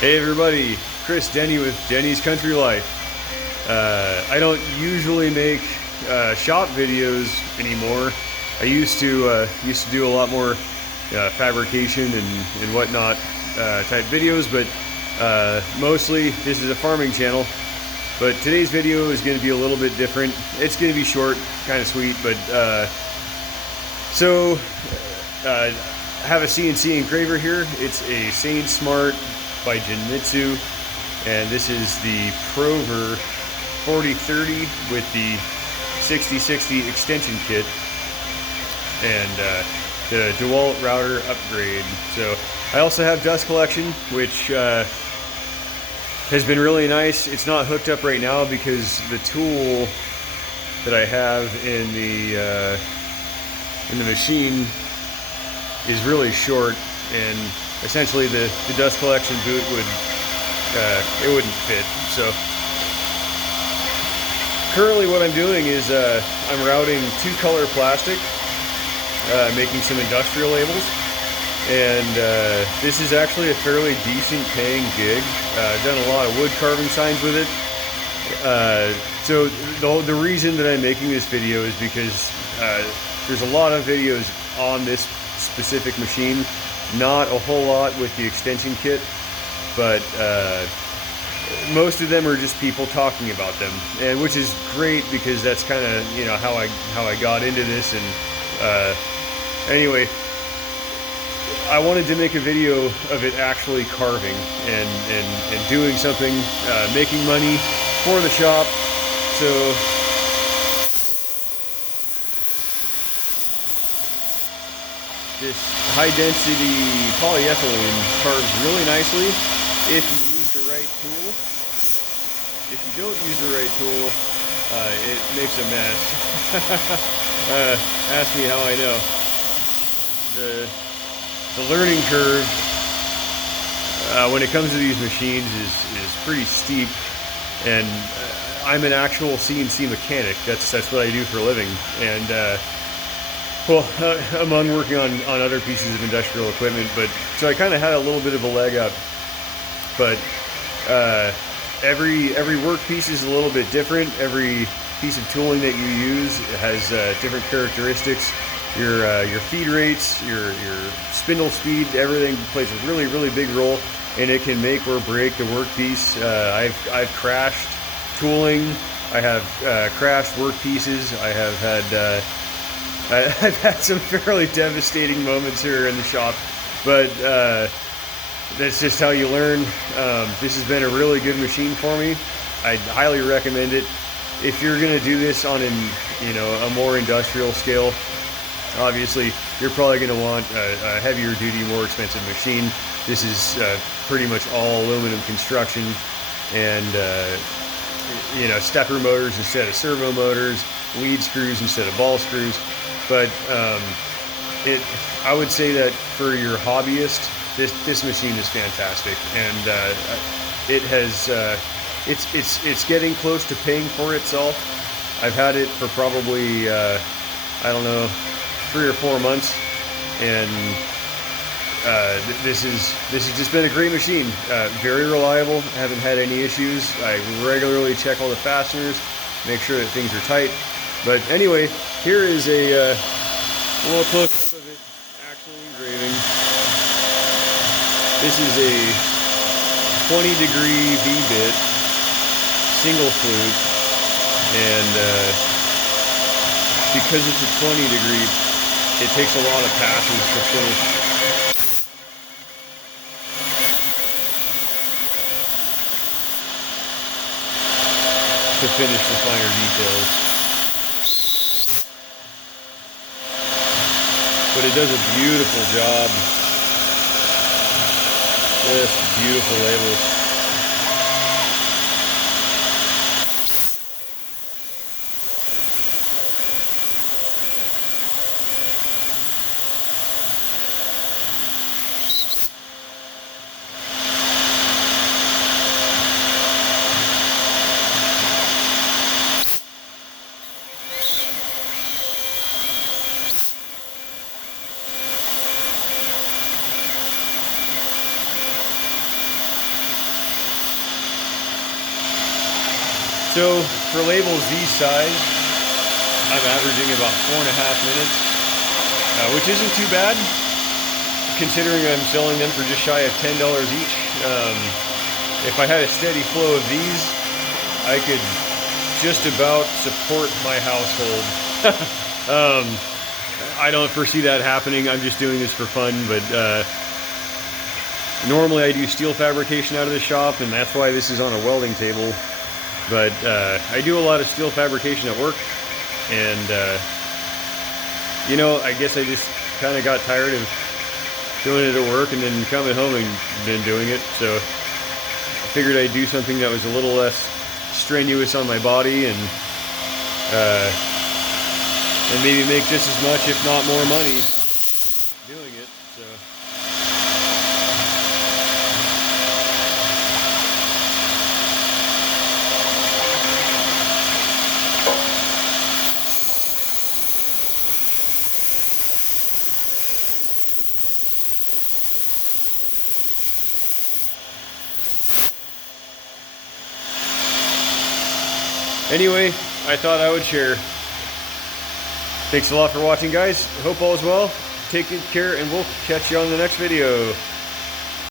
Hey everybody, Chris Denny with Denny's Country Life. I don't usually make shop videos anymore. I used to do a lot more fabrication and whatnot type videos, but mostly this is a farming channel. But today's video is going to be a little bit different. It's going to be short, kind of sweet, but I have a CNC engraver here. It's a Sainsmart by Genmitsu, and this is the PROver 4030 with the 6060 extension kit and the DeWalt router upgrade. So I also have dust collection, which has been really nice. It's not hooked up right now because the tool that I have in the machine is really short, and essentially the dust collection boot wouldn't fit. So currently what I'm doing is I'm routing 2-color plastic, making some industrial labels, and this is actually a fairly decent paying gig. I've done a lot of wood carving signs with it. So the reason that I'm making this video is because there's a lot of videos on this specific machine. Not a whole lot with the extension kit, but most of them are just people talking about them, and which is great because that's kind of how I got into this. And anyway, I wanted to make a video of it actually carving and doing something, making money for the shop. So this high density polyethylene carves really nicely if you use the right tool. If you don't use the right tool, it makes a mess. Ask me how I know. The learning curve when it comes to these machines is pretty steep, and I'm an actual CNC mechanic. That's what I do for a living, and among working on other pieces of industrial equipment, but so I kind of had a little bit of a leg up. But every work piece is a little bit different. Every piece of tooling that you use has different characteristics. Your feed rates, your spindle speed, everything plays a really big role, and it can make or break the work piece. I've crashed tooling. I have crashed work pieces. I've had some fairly devastating moments here in the shop, but that's just how you learn. This has been a really good machine for me. I'd highly recommend it. If you're going to do this on a more industrial scale, obviously you're probably going to want a heavier duty, more expensive machine. This is pretty much all aluminum construction, and stepper motors instead of servo motors, lead screws instead of ball screws. But I would say that for your hobbyist, this machine is fantastic, and it's getting close to paying for itself. I've had it for probably I don't know, 3 or 4 months, and this has just been a great machine. Very reliable. I haven't had any issues. I regularly check all the fasteners, make sure that things are tight. But anyway, here is a little close-up of it actually engraving. This is a 20-degree V-bit single flute, and because it's a 20-degree, it takes a lot of passes to finish the finer details. But it does a beautiful job. Just beautiful labels. So for labels these size, I'm averaging about 4.5 minutes, which isn't too bad, considering I'm selling them for just shy of $10 each. If I had a steady flow of these, I could just about support my household. I don't foresee that happening. I'm just doing this for fun, but normally I do steel fabrication out of the shop, and that's why this is on a welding table. But I do a lot of steel fabrication at work, and you know, I guess I just kind of got tired of doing it at work and then coming home and then doing it. So I figured I'd do something that was a little less strenuous on my body, and maybe make just as much, if not more money doing it. So anyway, I thought I would share. Thanks a lot for watching, guys. Hope all is well. Take good care, and we'll catch you on the next video.